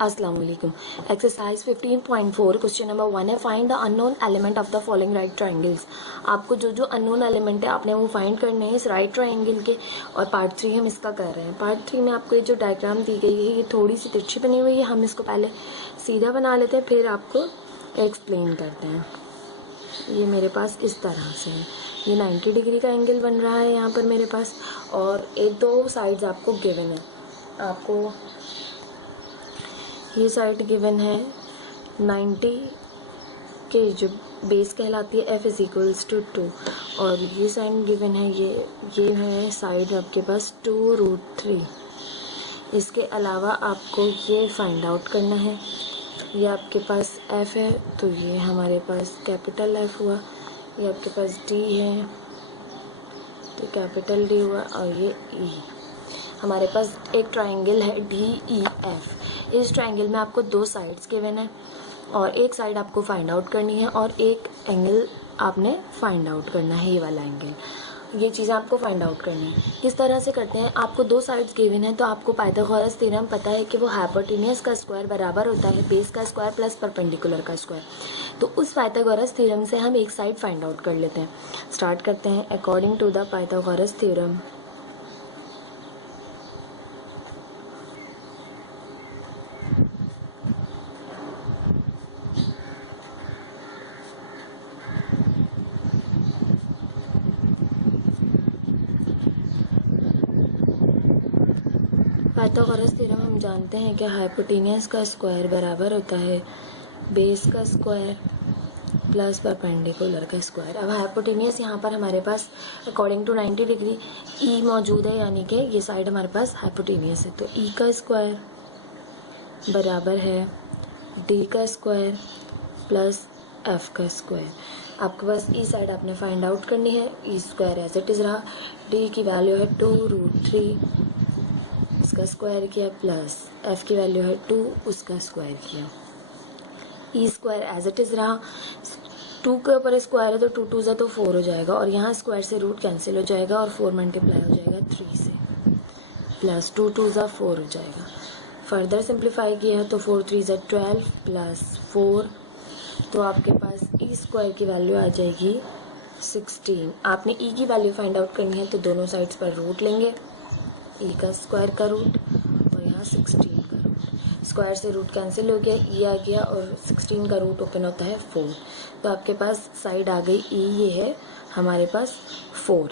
अस्सलाम वालेकुम। Exercise 15.4 question number 1 है, find the unknown element of the following right triangles. आपको जो जो अननोन एलिमेंट है आपने वो फाइंड करने हैं इस राइट ट्रायंगल के। और पार्ट 3 हम इसका कर रहे हैं। पार्ट 3 में आपको ये जो डायग्राम दी गई है ये थोड़ी सी तिरछी बनी हुई है, हम इसको पहले सीधा बना लेते हैं फिर आपको एक्सप्लेन करते हैं। ये मेरे पास इस तरह से है, ये 90 डिग्री का एंगल बन रहा है यहाँ पर मेरे पास, और एक दो साइड्स आपको गिवन है। आपको ये साइड गिवन है 90 के जो बेस कहलाती है f = 2, और ये साइड गिवन है ये है साइड आपके पास 2√3। इसके अलावा आपको ये फाइंड आउट करना है। ये आपके पास f है तो ये हमारे पास कैपिटल F हुआ, ये आपके पास d है तो कैपिटल D हुआ, और ये E। हमारे पास एक ट्रायंगल है DEF। इस ट्रायंगल में आपको दो साइड्स गिवन है और एक साइड आपको फाइंड आउट करनी है और एक एंगल आपने फाइंड आउट करना है, ये वाला एंगल। ये चीज़ें आपको फाइंड आउट करनी है। किस तरह से करते हैं, आपको दो साइड्स गिवन है तो आपको पाइथागोरस थ्योरम पता है कि वो हाइपोटेन्यूज का स्क्वायर बराबर होता है बेस का स्क्वायर प्लस परपेंडिकुलर का स्क्वायर। तो उस पाइथागोरस थ्योरम से हम एक साइड फाइंड आउट कर लेते हैं। स्टार्ट करते हैं। According to the Pythagoras theorem, Pythagoras theorem हम जानते हैं कि हाइपोटेन्यूज का स्क्वायर बराबर होता है बेस का स्क्वायर प्लस परपेंडिकुलर का स्क्वायर। अब हाइपोटेन्यूज यहाँ पर हमारे पास अकॉर्डिंग टू 90 डिग्री ई मौजूद है, यानी कि ये साइड हमारे पास हाइपोटेन्यूज है। तो ई का स्क्वायर बराबर है डी का स्क्वायर प्लस एफ का स्क्वायर। आपके पास ई साइड आपने फाइंड आउट करनी है। E square as it is रहा, डी की वैल्यू है 2√3, इसका स्क्वायर किया, प्लस एफ की वैल्यू है 2, उसका स्क्वायर किया। E square as it is रहा, 2 के ऊपर स्क्वायर है तो 2 2 ज़ा तो 4 हो जाएगा, और यहाँ स्क्वायर से रूट कैंसिल हो जाएगा और 4 मल्टीप्लाई हो जाएगा 3 से, प्लस 2 2 ज़ा 4 हो जाएगा। फर्दर सिंप्लीफाई किया तो 4 3 ज़ा 12 प्लस 4, तो आपके पास ई स्क्वायर की वैल्यू आ जाएगी 16। आपने ई की वैल्यू फाइंड आउट करनी है तो दोनों साइड्स पर रूट लेंगे, ई का स्क्वायर का रूट और यहाँ 16 का रूट। स्क्वायर से रूट कैंसिल हो गया, ई आ गया और 16 का रूट ओपन होता है 4। तो आपके पास साइड आ गई ई, ये है हमारे पास 4,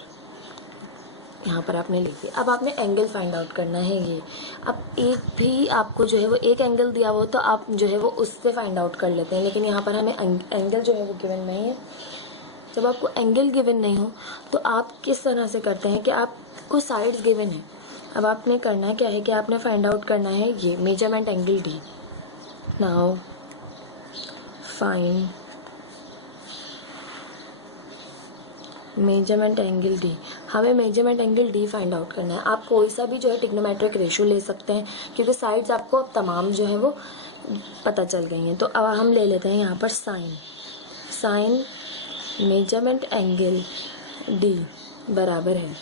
यहाँ पर आपने लिख दिया। अब आपने एंगल फाइंड आउट करना है ये। अब एक भी आपको जो है वो एक एंगल दिया हो तो आप जो है वो उससे फाइंड आउट कर लेते हैं, लेकिन यहाँ पर हमें एंगल जो है वो गिवन नहीं है। जब आपको एंगल गिवन नहीं हो तो आप किस तरह से करते हैं कि आपको साइड्स गिवन है। अब आपने करना क्या है कि आपने फाइंड आउट करना है ये measurement angle D. Now find measurement angle D. हमें measurement angle D find out करना है। आप कोई सा भी जो है ट्रिग्नोमेट्रिक रेशियो ले सकते हैं क्योंकि साइड्स आपको अब तमाम जो है वो पता चल गई हैं। तो अब हम ले लेते हैं यहाँ पर साइन मेजरमेंट एंगल डी बराबर है,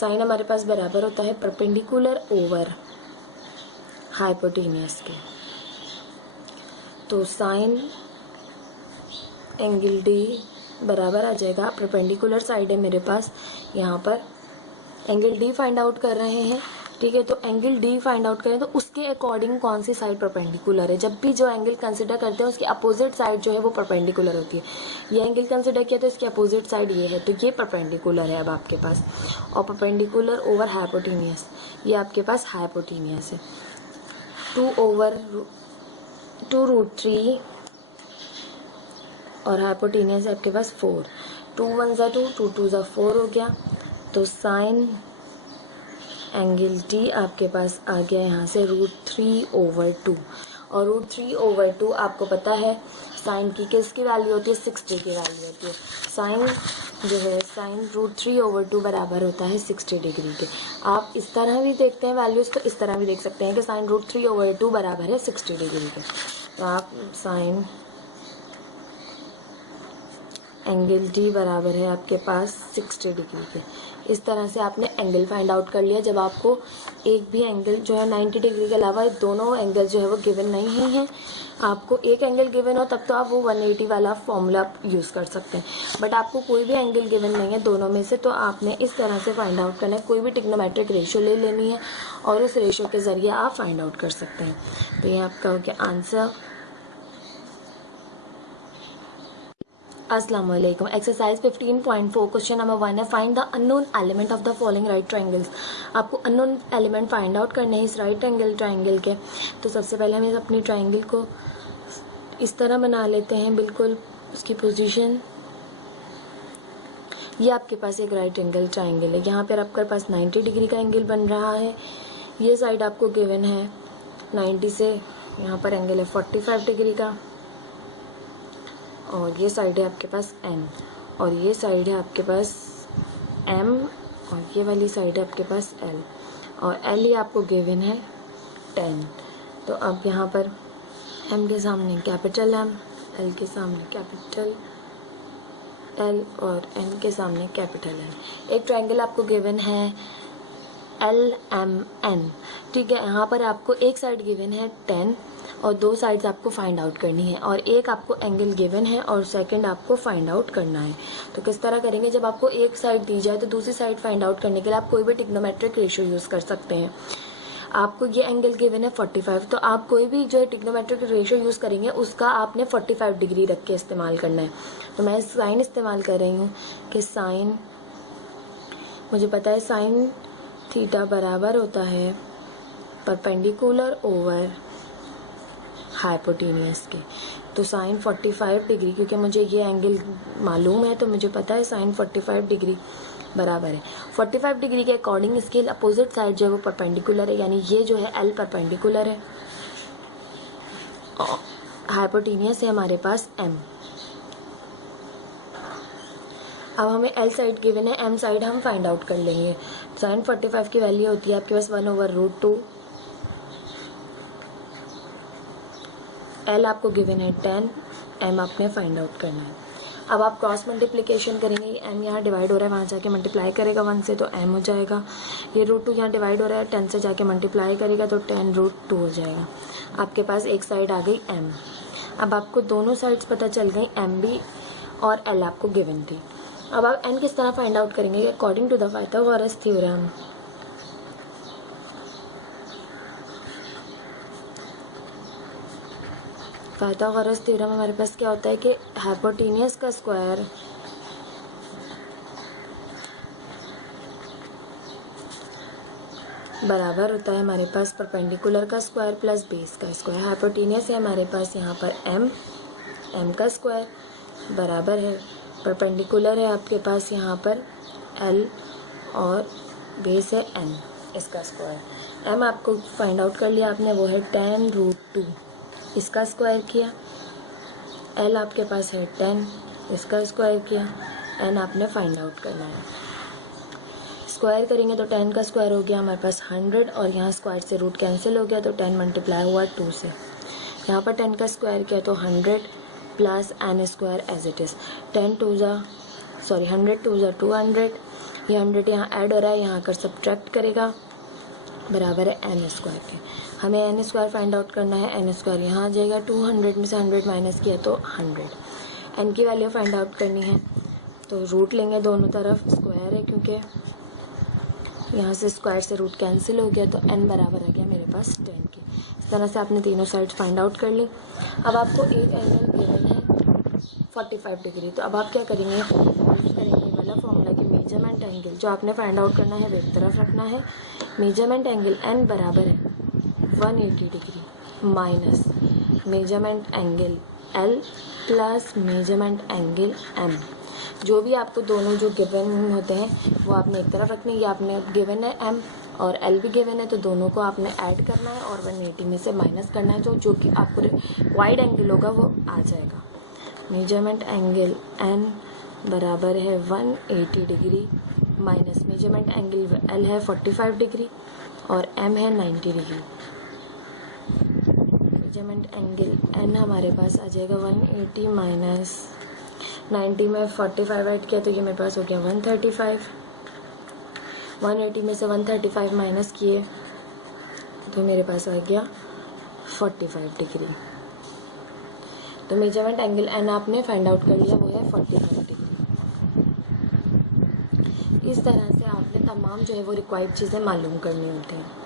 साइन हमारे पास बराबर होता है परपेंडिकुलर ओवर हाइपोटेन्यूज के। तो साइन एंगल डी बराबर आ जाएगा, परपेंडिकुलर साइड है मेरे पास, यहाँ पर एंगल डी फाइंड आउट कर रहे हैं, ठीक है। तो एंगल डी फाइंड आउट करें तो उसके अकॉर्डिंग कौन सी साइड परपेंडिकुलर है। जब भी जो एंगल कंसिडर करते हैं उसकी अपोजिट साइड जो है वो परपेंडिकुलर होती है। ये एंगल कंसिडर किया तो इसकी अपोजिट साइड ये है, तो ये परपेंडिकुलर है अब आपके पास, और परपेंडिकुलर ओवर हाइपोटेन्यूज, ये आपके पास हाइपोटेन्यूज है। 2/2√3 और हाइपोटेन्यूज है आपके पास 4, 2 1 ज़ा 2, 2 2 ज़ा 4 हो गया। तो साइन एंगल डी आपके पास आ गया यहाँ से √3/2, और √3/2 आपको पता है साइन की किसकी वैल्यू होती है, 60 की वैल्यू होती है। साइन जो है साइन √3/2 बराबर होता है 60 डिग्री के। आप इस तरह भी देखते हैं वैल्यूज़, तो इस तरह भी देख सकते हैं कि साइन √3/2 बराबर है 60 डिग्री के। तो आप साइन एंगल डी बराबर है आपके पास 60 डिग्री के। इस तरह से आपने एंगल फाइंड आउट कर लिया। जब आपको एक भी एंगल जो है 90 डिग्री के अलावा दोनों एंगल जो है वो गिवन नहीं है, आपको एक एंगल गिवन हो तब तो आप वो 180 वाला फॉर्मूला यूज़ कर सकते हैं। बट आपको कोई भी एंगल गिवन नहीं है दोनों में से, तो आपने इस तरह से फाइंड आउट करना है। कोई भी ट्रिग्नोमेट्रिक रेशियो ले लेनी है और उस रेशियो के ज़रिए आप फाइंड आउट कर सकते हैं। तो ये आपका हो गया आंसर। अस्सलाम वालेकुम। एक्सरसाइज 15.4 क्वेश्चन नंबर 1 है, find the unknown element of the following right triangles. आपको अननोन एलिमेंट फाइंड आउट करने हैं इस राइट एंगल ट्रायंगल के। तो सबसे पहले हम अपनी ट्रायंगल को इस तरह बना लेते हैं, बिल्कुल उसकी पोजीशन। ये आपके पास एक राइट एंगल ट्रायंगल है, यहाँ पर आपके पास 90 डिग्री का एंगल बन रहा है। ये साइड आपको गिवन है 90 से, यहाँ पर एंगल है 45 डिग्री का, और ये साइड है आपके पास n, और ये साइड है आपके पास m, और ये वाली साइड है आपके पास l, और l ये आपको गिवन है 10। तो अब यहाँ पर m के सामने कैपिटल M, l के सामने कैपिटल L, और n के सामने कैपिटल N। एक ट्रायंगल आपको गिवन है LMN, ठीक है। यहाँ पर आपको एक साइड गिवन है 10 और दो साइड्स आपको फाइंड आउट करनी है, और एक आपको एंगल गिवन है और सेकंड आपको फाइंड आउट करना है। तो किस तरह करेंगे, जब आपको एक साइड दी जाए तो दूसरी साइड फाइंड आउट करने के लिए आप कोई भी ट्रिग्नोमेट्रिक रेशियो यूज़ कर सकते हैं। आपको ये एंगल गिवन है 45, तो आप कोई भी जो ट्रिग्नोमेट्रिक रेशियो यूज़ करेंगे उसका आपने 45 डिग्री रख के इस्तेमाल करना है। तो मैं साइन इस्तेमाल कर रही हूँ कि साइन, मुझे पता है साइन थीटा बराबर होता है परपेंडिकुलर ओवर हाइपोटेनियस के। तो साइन 45 डिग्री, क्योंकि मुझे ये एंगल मालूम है तो मुझे पता है साइन 45 डिग्री बराबर है 45 डिग्री के अकॉर्डिंग इसके अपोजिट साइड जो है वो परपेंडिकुलर है, यानी ये जो है एल परपेंडिकुलर है, हाइपोटेनियस है हमारे पास एम। अब हमें एल साइड गिवन है, एम साइड हम फाइंड आउट कर लेंगे। साइन 45 की वैल्यू होती है आपके पास 1/√2, एल आपको गिवन है 10, एम आपने फाइंड आउट करना है। अब आप क्रॉस मल्टीप्लिकेशन करेंगे, एम यहाँ डिवाइड हो रहा है वहाँ जाके मल्टीप्लाई करेगा 1 से तो एम हो जाएगा। ये √2 यहाँ डिवाइड हो रहा है 10 से जाके मल्टीप्लाई करेगा तो 10√2 हो जाएगा। आपके पास एक साइड आ गई एम। अब आपको दोनों साइड्स पता चल गई, एम भी और एल आपको गिवन थी। अब आप एन किस तरह फाइंड आउट करेंगे, according to the Pythagoras theorem. Pythagoras theorem हमारे पास क्या होता है कि हाइपोटेनियस का स्क्वायर बराबर होता है हमारे पास परपेंडिकुलर का स्क्वायर प्लस बेस का स्क्वायर। हाइपोटेनियस है हमारे पास यहाँ पर एम का स्क्वायर बराबर है परपेंडिकुलर है आपके पास यहाँ पर एल, और बेस है एन, इसका स्क्वायर। एम आपको फाइंड आउट कर लिया आपने, वो है 10√2, इसका स्क्वायर किया। एल आपके पास है 10, इसका स्क्वायर किया। एन आपने फाइंड आउट करना है। स्क्वायर करेंगे तो 10 का स्क्वायर हो गया हमारे पास 100, और यहाँ स्क्वायर से रूट कैंसिल हो गया तो 10 मल्टीप्लाई हुआ 2 से। यहाँ पर 10 का स्क्वायर किया तो 100 plus N square as it is. 100 2 ज़ा 200, ये 100 यहाँ ऐड हो रहा है, यहाँ कर सब्ट्रैक्ट करेगा, बराबर है एन स्क्वायर के। हमें एन स्क्वायर फाइंड आउट करना है। एन स्क्वायर यहाँ आ जाएगा, 200 में से 100 माइनस किया तो 100। एन की वैल्यू फाइंड आउट करनी है तो रूट लेंगे दोनों तरफ, स्क्वायर है क्योंकि यहाँ से स्क्वायर से रूट कैंसिल हो गया तो एन बराबर आ गया मेरे पास 10 की। इस तरह से आपने तीनों साइड्स फाइंड आउट कर ली। अब आपको एक एंगल गिवन है 45 डिग्री, तो अब आप क्या करेंगे, यूज़ करेंगे वाला फॉर्मूला कि मेजरमेंट एंगल जो आपने फाइंड आउट करना है वो एक तरफ रखना है। मेजरमेंट एंगल एन बराबर है 180 degree minus measurement angle L plus measurement angle M. जो भी आपको दोनों जो गिवन होते हैं वो आपने एक तरफ रखने, ये आपने गिवन है एम और एल भी गिवन है, तो दोनों को आपने ऐड करना है और 180 में से माइनस करना है, जो कि आपको वाइड एंगल होगा वो आ जाएगा। मेजरमेंट एंगल एन बराबर है 180 degree minus measurement angle L है 45 डिग्री और एम है 90 डिग्री। मेजरमेंट एंगल एन हमारे पास आ जाएगा 180 माइनस 90 में 45 ऐड किया तो ये मेरे पास हो गया 135 180 में से 135 माइनस किए तो मेरे पास आ गया 45 डिग्री। तो मेजरमेंट एंगल एन आपने फाइंड आउट कर लिया, वो है 45 डिग्री। इस तरह से आपने तमाम जो है वो रिक्वायर्ड चीज़ें मालूम करनी होती हैं।